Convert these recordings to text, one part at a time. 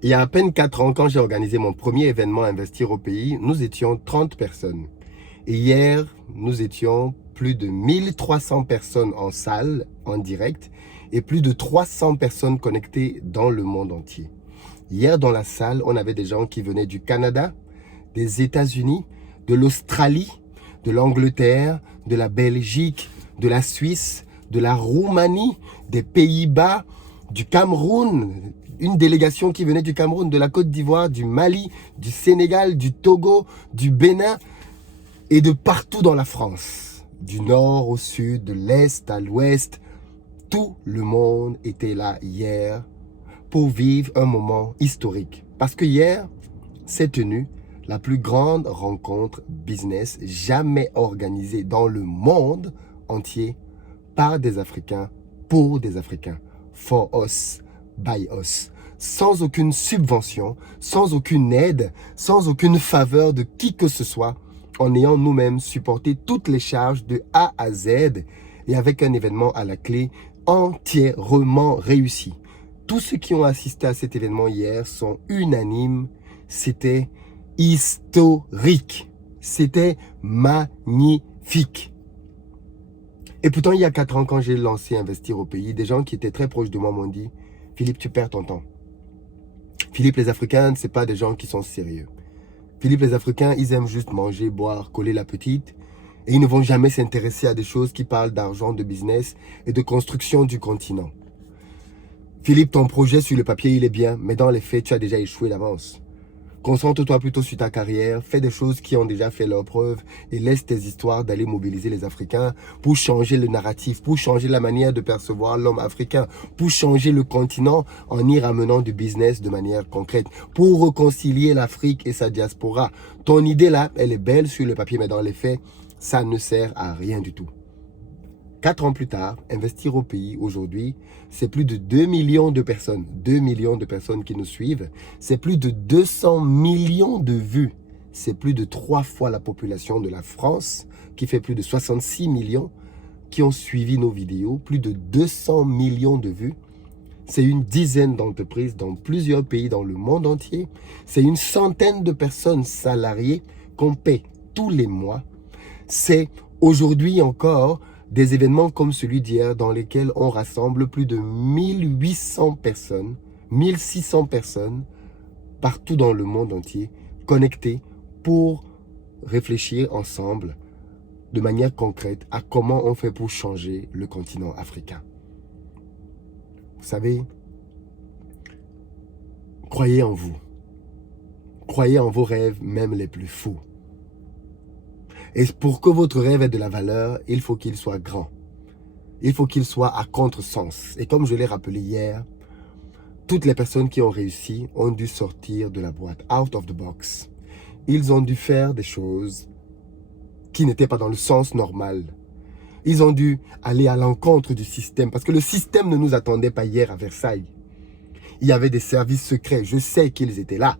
Il y a à peine 4 ans, quand j'ai organisé mon premier événement Investir au pays, nous étions 30 personnes. Et hier, nous étions plus de 1300 personnes en salle, en direct, et plus de 300 personnes connectées dans le monde entier. Hier, dans la salle, on avait des gens qui venaient du Canada, des États-Unis, de l'Australie, de l'Angleterre, de la Belgique, de la Suisse, de la Roumanie, des Pays-Bas, du Cameroun, une délégation qui venait du Cameroun, de la Côte d'Ivoire, du Mali, du Sénégal, du Togo, du Bénin et de partout dans la France. Du nord au sud, de l'est à l'ouest, tout le monde était là hier pour vivre un moment historique. Parce que hier, s'est tenue la plus grande rencontre business jamais organisée dans le monde entier par des Africains, pour des Africains, for us, by us, sans aucune subvention, sans aucune aide, sans aucune faveur de qui que ce soit, en ayant nous-mêmes supporté toutes les charges de A à Z et avec un événement à la clé entièrement réussi. Tous ceux qui ont assisté à cet événement hier sont unanimes, c'était historique, c'était magnifique. Et pourtant, il y a 4 ans, quand j'ai lancé Investir au pays, des gens qui étaient très proches de moi m'ont dit « Philippe, tu perds ton temps. Philippe, les Africains, ce n'est pas des gens qui sont sérieux. Philippe, les Africains, ils aiment juste manger, boire, coller la petite. Et ils ne vont jamais s'intéresser à des choses qui parlent d'argent, de business et de construction du continent. Philippe, ton projet sur le papier, il est bien, mais dans les faits, tu as déjà échoué d'avance. Concentre-toi plutôt sur ta carrière, fais des choses qui ont déjà fait leur preuve et laisse tes histoires d'aller mobiliser les Africains pour changer le narratif, pour changer la manière de percevoir l'homme africain, pour changer le continent en y ramenant du business de manière concrète, pour réconcilier l'Afrique et sa diaspora. Ton idée là, elle est belle sur le papier, mais dans les faits, ça ne sert à rien du tout. 4 ans plus tard, Investir au pays, aujourd'hui, c'est plus de 2 millions de personnes. 2 millions de personnes qui nous suivent. C'est plus de 200 millions de vues. C'est plus de 3 fois la population de la France, qui fait plus de 66 millions, qui ont suivi nos vidéos. Plus de 200 millions de vues. C'est une dizaine d'entreprises dans plusieurs pays dans le monde entier. C'est une centaine de personnes salariées qu'on paie tous les mois. C'est aujourd'hui encore des événements comme celui d'hier dans lesquels on rassemble plus de 1800 personnes, 1600 personnes partout dans le monde entier connectées pour réfléchir ensemble de manière concrète à comment on fait pour changer le continent africain. Vous savez, croyez en vous. Croyez en vos rêves, même les plus fous. Et pour que votre rêve ait de la valeur, il faut qu'il soit grand. Il faut qu'il soit à contresens. Et comme je l'ai rappelé hier, toutes les personnes qui ont réussi ont dû sortir de la boîte, out of the box. Ils ont dû faire des choses qui n'étaient pas dans le sens normal. Ils ont dû aller à l'encontre du système, parce que le système ne nous attendait pas hier à Versailles. Il y avait des services secrets, je sais qu'ils étaient là.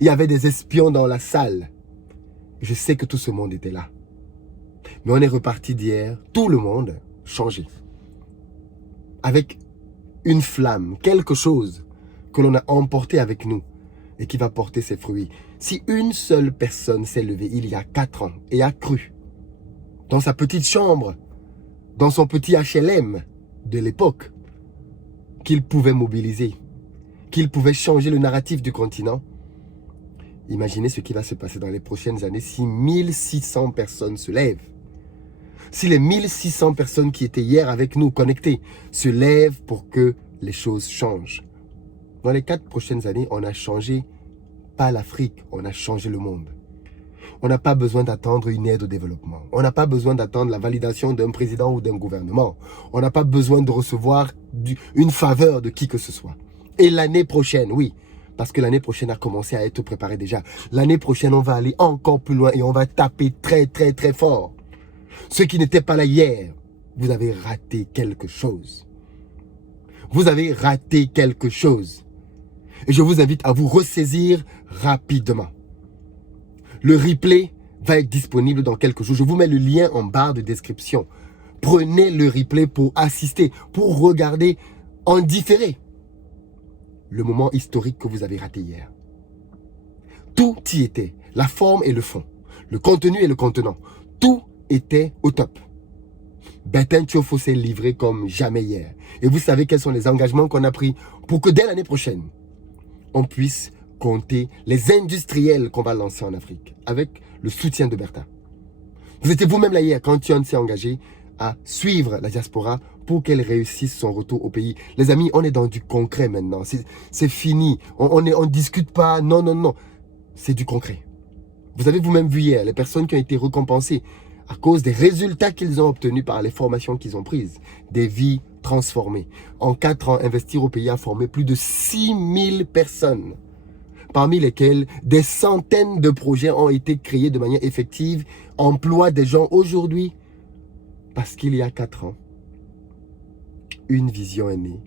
Il y avait des espions dans la salle. Je sais que tout ce monde était là. Mais on est reparti d'hier, tout le monde changé. Avec une flamme, quelque chose que l'on a emporté avec nous et qui va porter ses fruits. Si une seule personne s'est levée il y a 4 ans et a cru dans sa petite chambre, dans son petit HLM de l'époque, qu'il pouvait mobiliser, qu'il pouvait changer le narratif du continent, imaginez ce qui va se passer dans les prochaines années si 1600 personnes se lèvent. Si les 1600 personnes qui étaient hier avec nous connectées se lèvent pour que les choses changent. Dans les 4 prochaines années, on a changé, pas l'Afrique, on a changé le monde. On n'a pas besoin d'attendre une aide au développement. On n'a pas besoin d'attendre la validation d'un président ou d'un gouvernement. On n'a pas besoin de recevoir une faveur de qui que ce soit. Et l'année prochaine, oui, parce que l'année prochaine a commencé à être préparée déjà. L'année prochaine, on va aller encore plus loin et on va taper très, très, très fort. Ceux qui n'étaient pas là hier, vous avez raté quelque chose. Vous avez raté quelque chose. Et je vous invite à vous ressaisir rapidement. Le replay va être disponible dans quelques jours. Je vous mets le lien en barre de description. Prenez le replay pour assister, pour regarder en différé. le moment historique que vous avez raté hier. Tout y était, la forme et le fond, le contenu et le contenant. Tout était au top. Bertin Thiaufo s'est livré comme jamais hier. Et vous savez quels sont les engagements qu'on a pris pour que dès l'année prochaine, on puisse compter les industriels qu'on va lancer en Afrique avec le soutien de Bertin. Vous étiez vous-même là hier quand Tion s'est engagé à suivre la diaspora pour qu'elle réussisse son retour au pays. Les amis, on est dans du concret maintenant. C'est fini. On ne discute pas. Non, non, non. C'est du concret. Vous avez vous-même vu hier les personnes qui ont été récompensées à cause des résultats qu'ils ont obtenus par les formations qu'ils ont prises. Des vies transformées. En 4 ans, Investir au pays a formé plus de 6000 personnes, parmi lesquelles des centaines de projets ont été créés de manière effective, emploient des gens aujourd'hui, parce qu'il y a 4 ans, une vision est née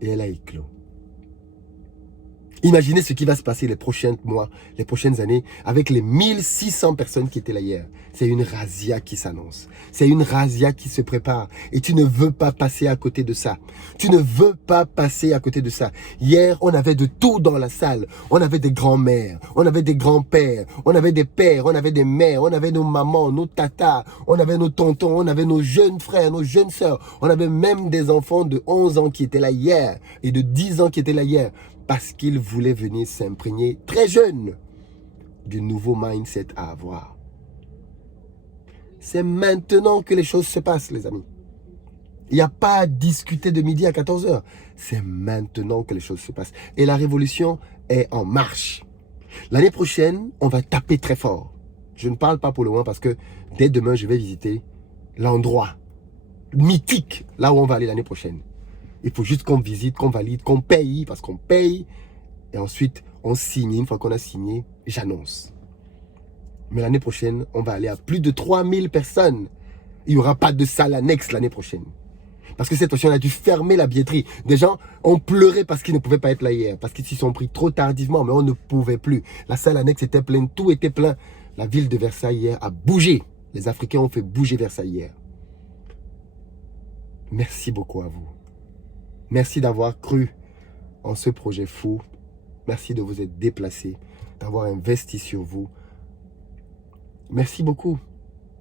et elle a éclos. Imaginez ce qui va se passer les prochains mois, les prochaines années, avec les 1600 personnes qui étaient là hier. C'est une razzia qui s'annonce. C'est une razzia qui se prépare. Et tu ne veux pas passer à côté de ça. Tu ne veux pas passer à côté de ça. Hier, on avait de tout dans la salle. On avait des grands-mères, on avait des grands-pères, on avait des pères, on avait des mères, on avait nos mamans, nos tatas, on avait nos tontons, on avait nos jeunes frères, nos jeunes sœurs. On avait même des enfants de 11 ans qui étaient là hier et de 10 ans qui étaient là hier. Parce qu'ils voulaient venir s'imprégner très jeune du nouveau mindset à avoir. C'est maintenant que les choses se passent, les amis. Il n'y a pas à discuter de midi à 14 h. C'est maintenant que les choses se passent. Et la révolution est en marche. L'année prochaine, on va taper très fort. Je ne parle pas pour le moment parce que dès demain, je vais visiter l'endroit mythique, là où on va aller l'année prochaine. Il faut juste qu'on visite, qu'on valide, qu'on paye, parce qu'on paye. Et ensuite, on signe. Une fois qu'on a signé, j'annonce. Mais l'année prochaine, on va aller à plus de 3000 personnes. Il n'y aura pas de salle annexe l'année prochaine. Parce que cette fois-ci, on a dû fermer la billetterie. Des gens ont pleuré parce qu'ils ne pouvaient pas être là hier. Parce qu'ils s'y sont pris trop tardivement, mais on ne pouvait plus. La salle annexe était pleine, tout était plein. La ville de Versailles hier a bougé. Les Africains ont fait bouger Versailles hier. Merci beaucoup à vous. Merci d'avoir cru en ce projet fou. Merci de vous être déplacé, d'avoir investi sur vous. Merci beaucoup.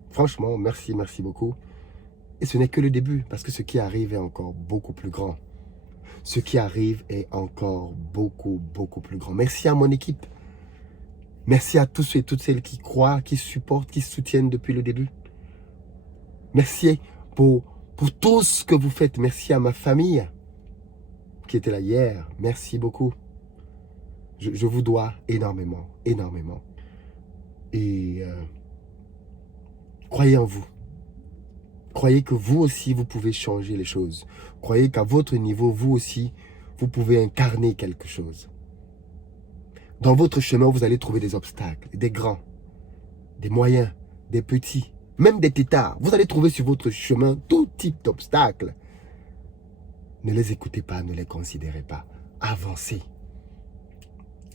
Franchement, merci beaucoup. Et ce n'est que le début, parce que ce qui arrive est encore beaucoup plus grand. Ce qui arrive est encore beaucoup plus grand. Merci à mon équipe. Merci à tous ceux et toutes celles qui croient, qui supportent, qui soutiennent depuis le début. Merci pour tout ce que vous faites. Merci à ma famille qui était là hier. Merci beaucoup. Je vous dois énormément. Et croyez en vous. Croyez que vous aussi, vous pouvez changer les choses. Croyez qu'à votre niveau, vous aussi, vous pouvez incarner quelque chose. Dans votre chemin, vous allez trouver des obstacles, des grands, des moyens, des petits, même des têtards. Vous allez trouver sur votre chemin tout type d'obstacles. Ne les écoutez pas, ne les considérez pas. Avancez.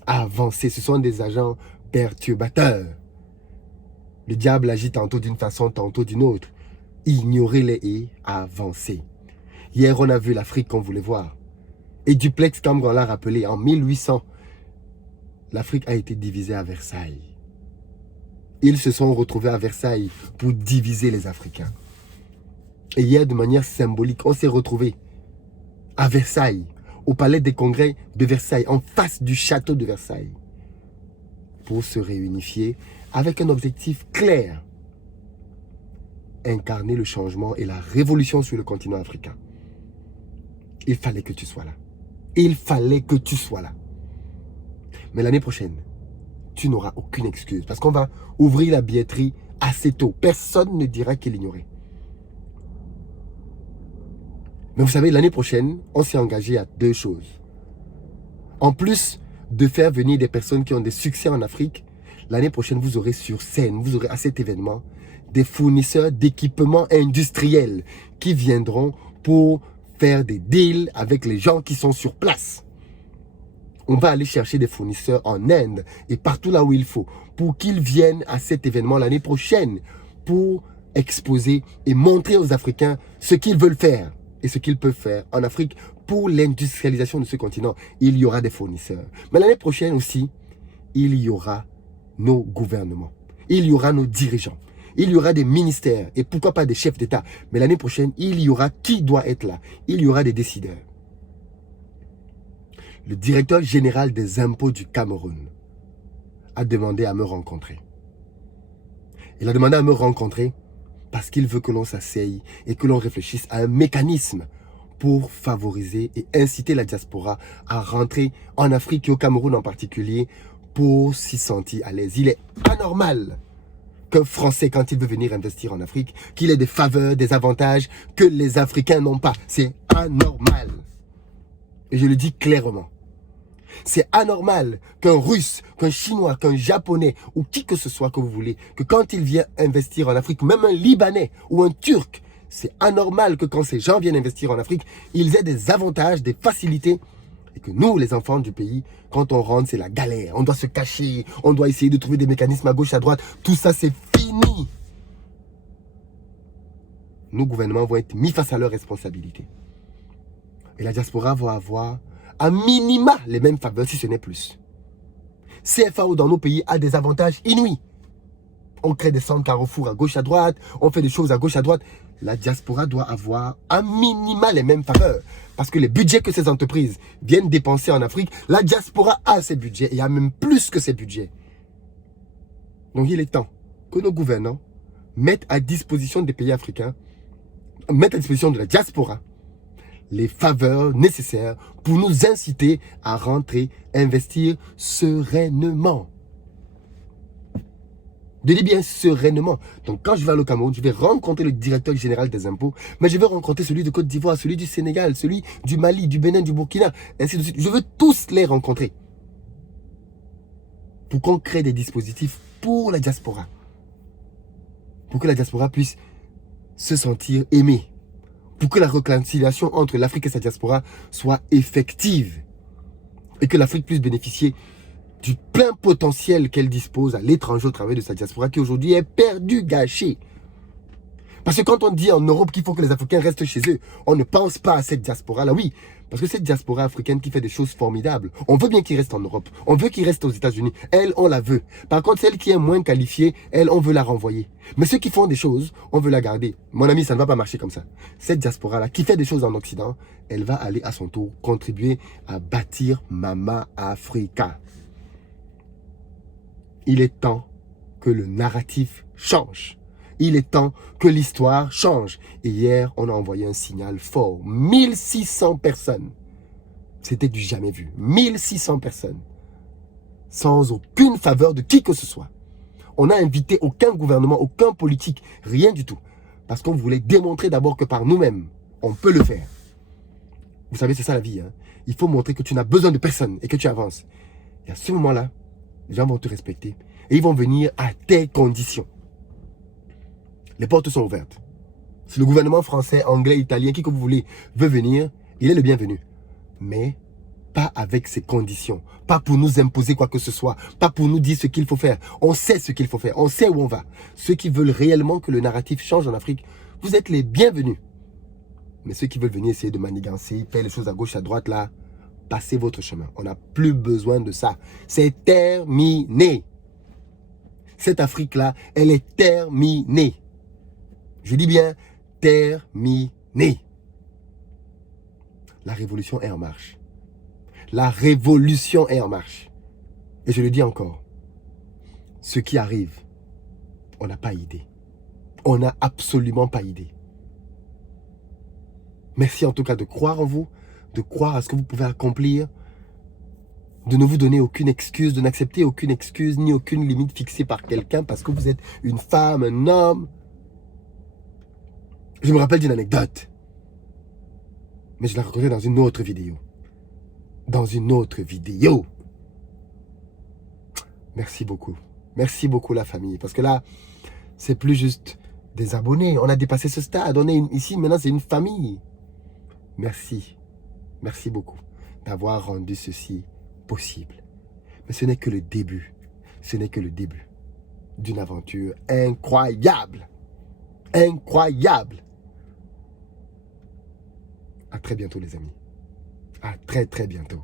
Avancez. Ce sont des agents perturbateurs. Le diable agit tantôt d'une façon, tantôt d'une autre. Ignorez-les et avancez. Hier, on a vu l'Afrique qu'on voulait voir. Et Duplex, comme on l'a rappelé, en 1800, l'Afrique a été divisée à Versailles. Ils se sont retrouvés à Versailles pour diviser les Africains. Et hier, de manière symbolique, on s'est retrouvés à Versailles, au palais des congrès de Versailles, en face du château de Versailles, pour se réunifier avec un objectif clair: incarner le changement et la révolution sur le continent africain. Il fallait que tu sois là. Il fallait que tu sois là. Mais l'année prochaine, tu n'auras aucune excuse, parce qu'on va ouvrir la billetterie assez tôt. Personne ne dira qu'il ignorait. Mais vous savez, l'année prochaine, on s'est engagé à 2 choses. En plus de faire venir des personnes qui ont des succès en Afrique, l'année prochaine, vous aurez sur scène, vous aurez à cet événement, des fournisseurs d'équipements industriels qui viendront pour faire des deals avec les gens qui sont sur place. On va aller chercher des fournisseurs en Inde et partout là où il faut pour qu'ils viennent à cet événement l'année prochaine pour exposer et montrer aux Africains ce qu'ils veulent faire. et ce qu'ils peuvent faire en Afrique pour l'industrialisation de ce continent, il y aura des fournisseurs. Mais l'année prochaine aussi, il y aura nos gouvernements. Il y aura nos dirigeants. Il y aura des ministères et pourquoi pas des chefs d'État. Mais l'année prochaine, il y aura qui doit être là. Il y aura des décideurs. Le directeur général des impôts du Cameroun a demandé à me rencontrer. Il a demandé à me rencontrer parce qu'il veut que l'on s'asseye et que l'on réfléchisse à un mécanisme pour favoriser et inciter la diaspora à rentrer en Afrique et au Cameroun en particulier pour s'y sentir à l'aise. Il est anormal qu'un Français, quand il veut venir investir en Afrique, qu'il ait des faveurs, des avantages que les Africains n'ont pas. C'est anormal. Et je le dis clairement. C'est anormal qu'un Russe, qu'un Chinois, qu'un Japonais ou qui que ce soit que vous voulez, que quand il vient investir en Afrique, même un Libanais ou un Turc, c'est anormal que quand ces gens viennent investir en Afrique, ils aient des avantages, des facilités. Et que nous, les enfants du pays, quand on rentre, c'est la galère. On doit se cacher, on doit essayer de trouver des mécanismes à gauche, à droite. Tout ça, c'est fini. Nos gouvernements vont être mis face à leurs responsabilités. Et la diaspora va avoir à minima les mêmes faveurs, si ce n'est plus. CFAO dans nos pays a des avantages inouïs. On crée des centres Carrefour à gauche, à droite. On fait des choses à gauche, à droite. La diaspora doit avoir à minima les mêmes faveurs. Parce que les budgets que ces entreprises viennent dépenser en Afrique, la diaspora a ces budgets et a même plus que ces budgets. Donc il est temps que nos gouvernants mettent à disposition des pays africains, mettent à disposition de la diaspora, les faveurs nécessaires pour nous inciter à rentrer, investir sereinement. Je dis bien sereinement. Donc quand je vais aller au Cameroun, je vais rencontrer le directeur général des impôts, mais je vais rencontrer celui de Côte d'Ivoire, celui du Sénégal, celui du Mali, du Bénin, du Burkina, ainsi de suite. Je veux tous les rencontrer pour qu'on crée des dispositifs pour la diaspora. Pour que la diaspora puisse se sentir aimée. Pour que la réconciliation entre l'Afrique et sa diaspora soit effective. Et que l'Afrique puisse bénéficier du plein potentiel qu'elle dispose à l'étranger au travers de sa diaspora qui aujourd'hui est perdue, gâchée. Parce que quand on dit en Europe qu'il faut que les Africains restent chez eux, on ne pense pas à cette diaspora-là, oui. Parce que cette diaspora africaine qui fait des choses formidables, on veut bien qu'ils restent en Europe, on veut qu'ils restent aux États-Unis, elle, on la veut. Par contre, celle qui est moins qualifiée, elle, on veut la renvoyer. Mais ceux qui font des choses, on veut la garder. Mon ami, ça ne va pas marcher comme ça. Cette diaspora-là, qui fait des choses en Occident, elle va aller à son tour contribuer à bâtir Mama Africa. Il est temps que le narratif change. Il est temps que l'histoire change. Et hier, on a envoyé un signal fort. 1600 personnes. C'était du jamais vu. 1600 personnes. Sans aucune faveur de qui que ce soit. On n'a invité aucun gouvernement, aucun politique, rien du tout. Parce qu'on voulait démontrer d'abord que par nous-mêmes, on peut le faire. Vous savez, c'est ça la vie. Hein? Il faut montrer que tu n'as besoin de personne et que tu avances. Et à ce moment-là, les gens vont te respecter. Et ils vont venir à tes conditions. Les portes sont ouvertes. Si le gouvernement français, anglais, italien, qui que vous voulez, veut venir, il est le bienvenu. Mais pas avec ces conditions. Pas pour nous imposer quoi que ce soit. Pas pour nous dire ce qu'il faut faire. On sait ce qu'il faut faire. On sait où on va. Ceux qui veulent réellement que le narratif change en Afrique, vous êtes les bienvenus. Mais ceux qui veulent venir essayer de manigancer, faire les choses à gauche, à droite, là, passez votre chemin. On n'a plus besoin de ça. C'est terminé. Cette Afrique-là, elle est terminée. Je dis bien terminée. La révolution est en marche. La révolution est en marche. Et je le dis encore. Ce qui arrive, on n'a pas idée. On n'a absolument pas idée. Merci en tout cas de croire en vous, de croire à ce que vous pouvez accomplir, de ne vous donner aucune excuse, de n'accepter aucune excuse, ni aucune limite fixée par quelqu'un parce que vous êtes une femme, un homme. Je me rappelle d'une anecdote, mais je la raconterai dans une autre vidéo. Dans une autre vidéo. Merci beaucoup. Merci beaucoup la famille, parce que là, c'est plus juste des abonnés. On a dépassé ce stade. On est ici, maintenant, c'est une famille. Merci. Merci beaucoup d'avoir rendu ceci possible. Mais ce n'est que le début. Ce n'est que le début d'une aventure incroyable. Incroyable. À très bientôt les amis. À très très bientôt.